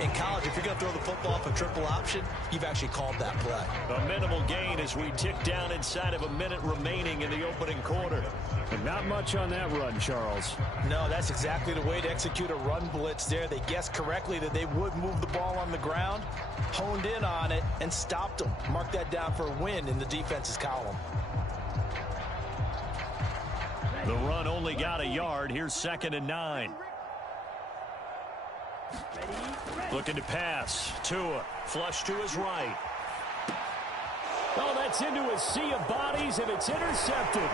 In college, if you're going to throw the football off a triple option, you've actually called that play. A minimal gain as we tick down inside of a minute remaining in the opening quarter. And not much on that run, Charles. No, that's exactly the way to execute a run blitz there. They guessed correctly that they would move the ball on the ground, honed in on it, and stopped them. Mark that down for a win in the defense's column. The run only got a yard. Here's 2nd and 9. Looking to pass. Tua, flush to his right. Oh, that's into a sea of bodies, and it's intercepted.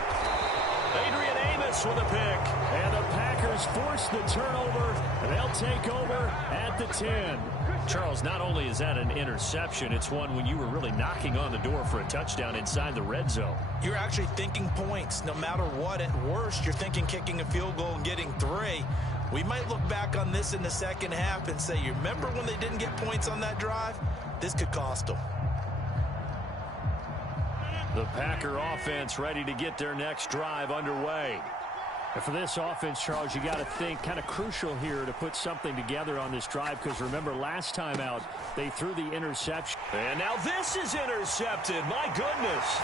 Adrian Amos with a pick. And the Packers force the turnover, and they'll take over at the 10. Charles, not only is that an interception, it's one when you were really knocking on the door for a touchdown inside the red zone. You're actually thinking points. No matter what, at worst, you're thinking kicking a field goal and getting 3. We might look back on this in the second half and say, you remember when they didn't get points on that drive? This could cost them. The Packer offense ready to get their next drive underway. And for this offense, Charles, you got to think kind of crucial here to put something together on this drive, because remember last time out they threw the interception. And now this is intercepted. My goodness.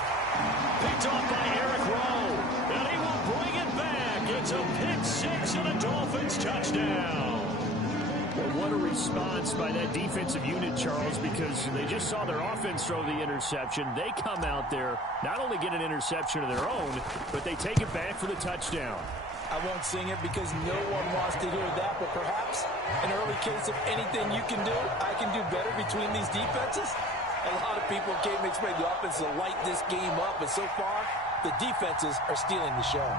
Picked off by Eric Rowe. And he will bring it back. It's a pick 6 and a Dolphins touchdown. Well, what a response by that defensive unit, Charles, because they just saw their offense throw the interception. They come out there, not only get an interception of their own, but they take it back for the touchdown. I won't sing it because no one wants to hear that, but perhaps an early case of anything you can do, I can do better between these defenses. A lot of people came to expect the offense to light this game up, but so far, the defenses are stealing the show.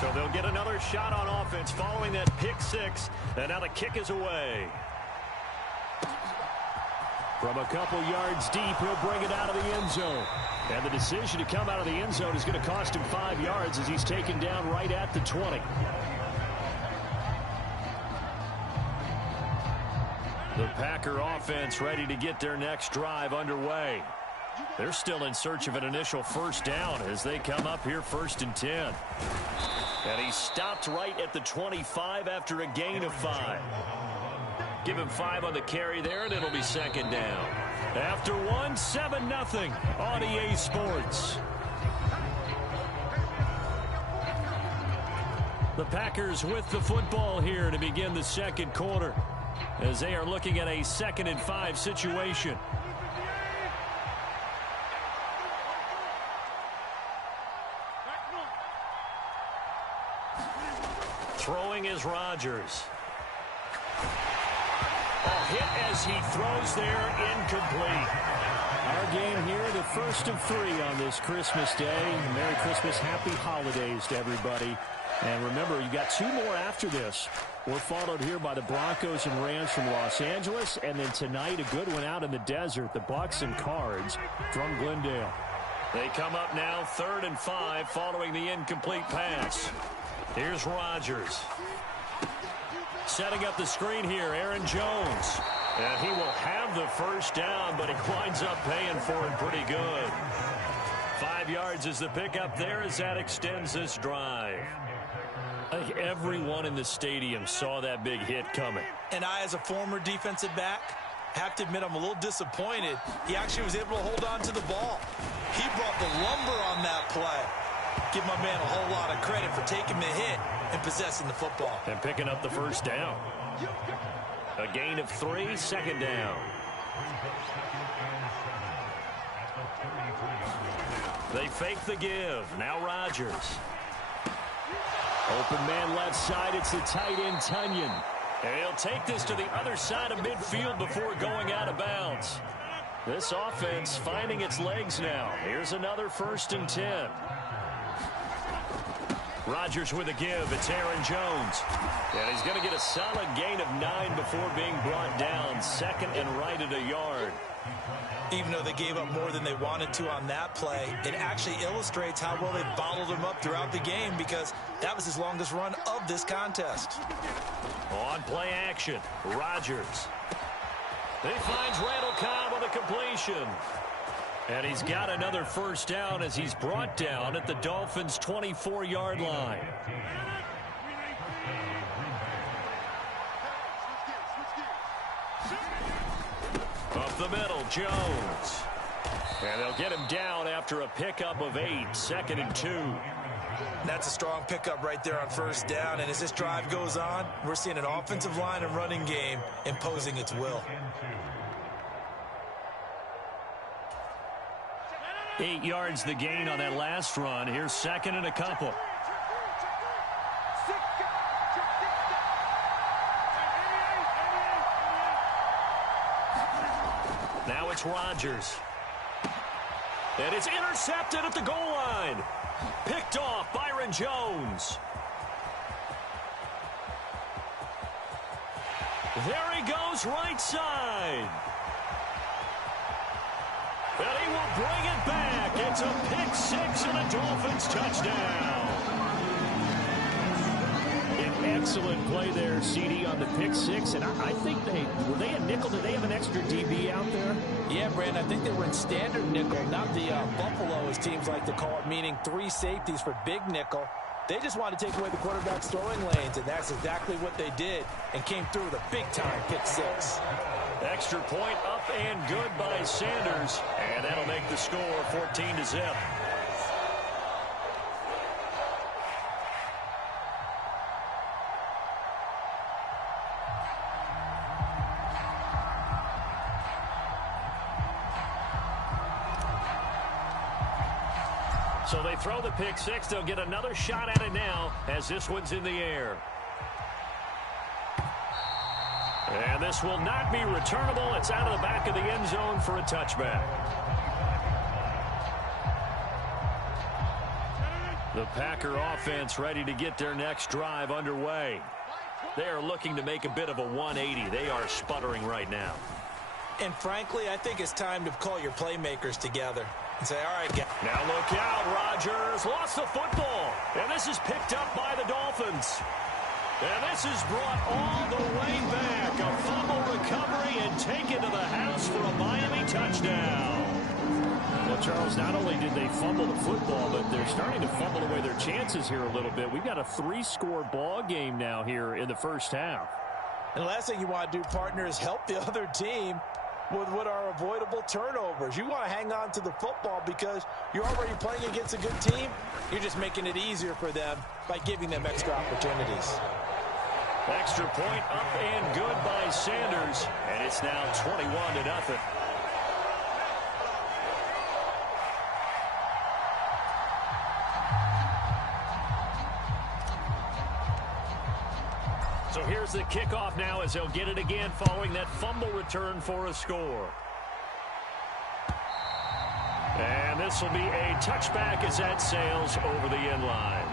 So they'll get another shot on offense following that pick 6, and now the kick is away. From a couple yards deep, he'll bring it out of the end zone. And the decision to come out of the end zone is going to cost him 5 yards as he's taken down right at the 20. The Packer offense ready to get their next drive underway. They're still in search of an initial first down as they come up here 1st and 10. And he stopped right at the 25 after a gain of 5. Give him 5 on the carry there, and it'll be 2nd down. After 1, 7-0 on EA Sports. The Packers with the football here to begin the second quarter as they are looking at a 2nd and 5 situation. Throwing is Rodgers. A hit as he throws there, incomplete. Our game here, the first of 3 on this Christmas Day. Merry Christmas, Happy Holidays to everybody. And remember, you got 2 more after this. We're followed here by the Broncos and Rams from Los Angeles. And then tonight, a good one out in the desert, the Bucs and Cards from Glendale. They come up now 3rd and 5 following the incomplete pass. Here's Rodgers. Setting up the screen here, Aaron Jones. And he will have the first down, but he winds up paying for it pretty good. 5 yards is the pickup there as that extends this drive. I think everyone in the stadium saw that big hit coming. And I, as a former defensive back, have to admit I'm a little disappointed. He actually was able to hold on to the ball. He brought the lumber on that play. Give my man a whole lot of credit for taking the hit and possessing the football. And picking up the first down. A gain of 3, 2nd down. They fake the give. Now Rodgers. Open man left side. It's the tight end, Tunyon. And he'll take this to the other side of midfield before going out of bounds. This offense finding its legs now. Here's another 1st and 10. Rodgers with a give. It's Aaron Jones. And he's going to get a solid gain of 9 before being brought down. 2nd and right at a yard. Even though they gave up more than they wanted to on that play, it actually illustrates how well they bottled him up throughout the game, because that was his longest run of this contest. On play action, Rodgers. He finds Randall Cobb with a completion. And he's got another first down as he's brought down at the Dolphins' 24-yard line. Up the middle, Jones. And they'll get him down after a pickup of 8, 2nd and 2. That's a strong pickup right there on first down. And as this drive goes on, we're seeing an offensive line and running game imposing its will. 8 yards the gain on that last run. Here's 2nd and a couple. Now it's Rodgers. And it's intercepted at the goal line. Picked off Byron Jones. There he goes, right side. And he will bring it back. It's a pick 6 and a Dolphins touchdown. An excellent play there, CD, on the pick 6. And I think were they a nickel? Did they have an extra DB out there? Yeah, Brandon, I think they were in standard nickel, not the Buffalo, as teams like to call it, meaning 3 safeties for big nickel. They just wanted to take away the quarterback's throwing lanes, and that's exactly what they did, and came through with a big-time pick 6. Extra point up and good by Sanders, and that'll make the score 14-0. So they throw the pick 6. They'll get another shot at it now as this one's in the air. And this will not be returnable. It's out of the back of the end zone for a touchback. The Packer offense ready to get their next drive underway. They are looking to make a bit of a 180. They are sputtering right now. And frankly, I think it's time to call your playmakers together and say, all right, guys. Now look out, Rodgers lost the football. And this is picked up by the Dolphins. And this is brought all the way back. A fumble recovery and taken to the house for a Miami touchdown. Well, Charles, not only did they fumble the football, but they're starting to fumble away their chances here a little bit. We've got a 3-score ball game now here in the first half. And the last thing you want to do, partner, is help the other team with what are avoidable turnovers. You want to hang on to the football because you're already playing against a good team. You're just making it easier for them by giving them extra opportunities. Extra point up and good by Sanders. And it's now 21-0. So here's the kickoff now as they'll get it again following that fumble return for a score. And this will be a touchback as that sails over the end line.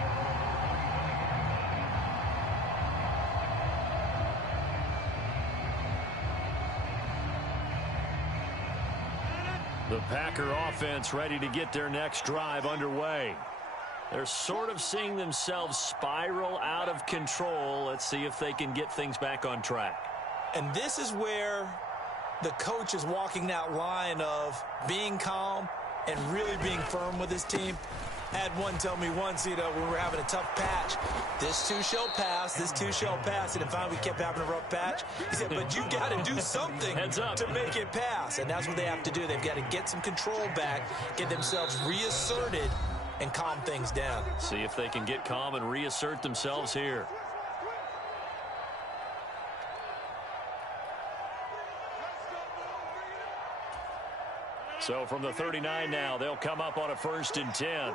The Packer offense ready to get their next drive underway. They're sort of seeing themselves spiral out of control. Let's see if they can get things back on track. And this is where the coach is walking that line of being calm and really being firm with his team. I had one tell me once, when we were having a tough patch, this too shall pass, this too shall pass. And finally we kept having a rough patch. He said, but you got to do something to make it pass. And that's what they have to do. They've got to get some control back, get themselves reasserted, and calm things down. See if they can get calm and reassert themselves here. So from the 39 now, they'll come up on a 1st and 10.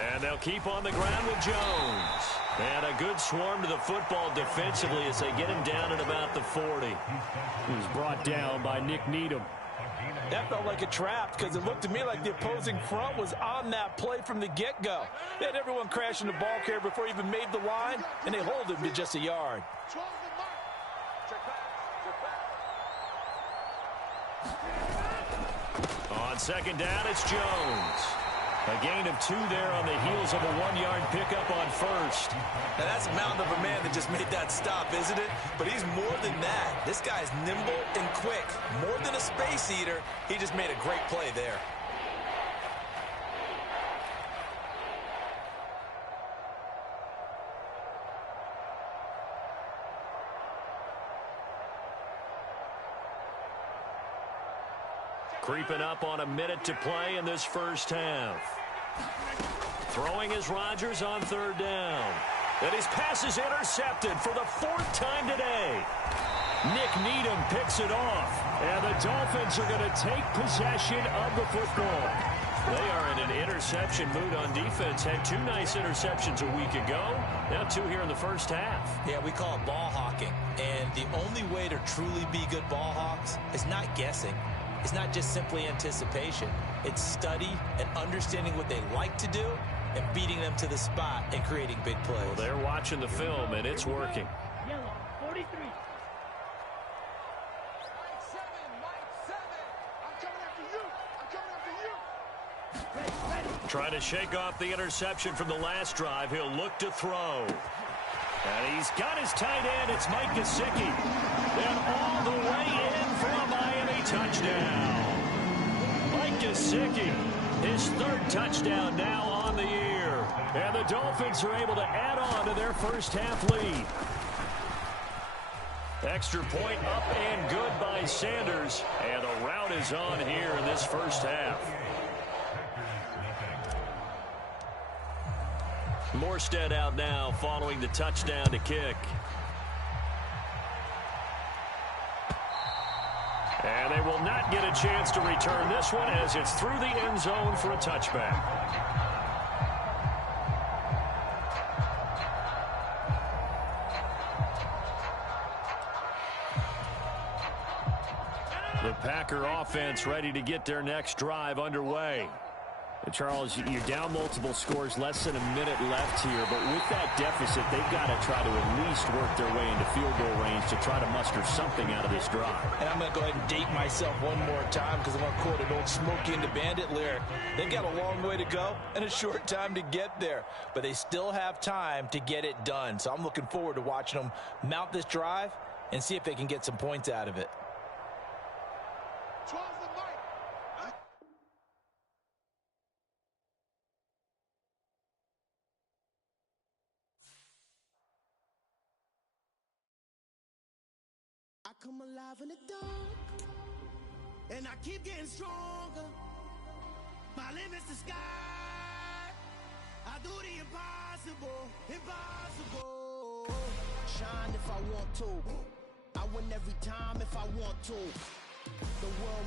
And they'll keep on the ground with Jones. And a good swarm to the football defensively as they get him down at about the 40. He was brought down by Nick Needham. That felt like a trap because it looked to me like the opposing front was on that play from the get-go. They had everyone crashing the ball carrier before he even made the line, and they hold him to just a yard. On 2nd down, it's Jones. A gain of 2 there on the heels of a 1-yard pickup on first. Now that's a mountain of a man that just made that stop, isn't it? But he's more than that. This guy's nimble and quick. More than a space eater, he just made a great play there. Creeping up on a minute to play in this first half. Throwing is Rodgers on 3rd down. And his pass is intercepted for the 4th time today. Nick Needham picks it off. And the Dolphins are going to take possession of the football. They are in an interception mood on defense. Had 2 nice interceptions a week ago. Now 2 here in the first half. Yeah, we call it ball hawking. And the only way to truly be good ball hawks is not guessing. It's not just simply anticipation. It's study and understanding what they like to do and beating them to the spot and creating big plays. Well, they're watching the film, and it's working. Yellow, 43. Trying to shake off the interception from the last drive. He'll look to throw. And he's got his tight end. It's Mike Gesicki. And all the way in for a Miami touchdown. Mike Gesicki, his 3rd touchdown now on the year. And the Dolphins are able to add on to their first half lead. Extra point up and good by Sanders. And the rout is on here in this first half. Morstead out now following the touchdown to kick. And they will not get a chance to return this one as it's through the end zone for a touchback. The Packer offense ready to get their next drive underway. Charles, you're down multiple scores, less than a minute left here, but with that deficit, they've got to try to at least work their way into field goal range to try to muster something out of this drive. And I'm going to go ahead and date myself one more time because I'm going to quote an old Smokey and the Bandit lyric. They've got a long way to go and a short time to get there, but they still have time to get it done. So I'm looking forward to watching them mount this drive and see if they can get some points out of it. I come alive in the dark, and I keep getting stronger. My limit's the sky. I do the impossible, impossible. Shine if I want to. I win every time if I want to. The world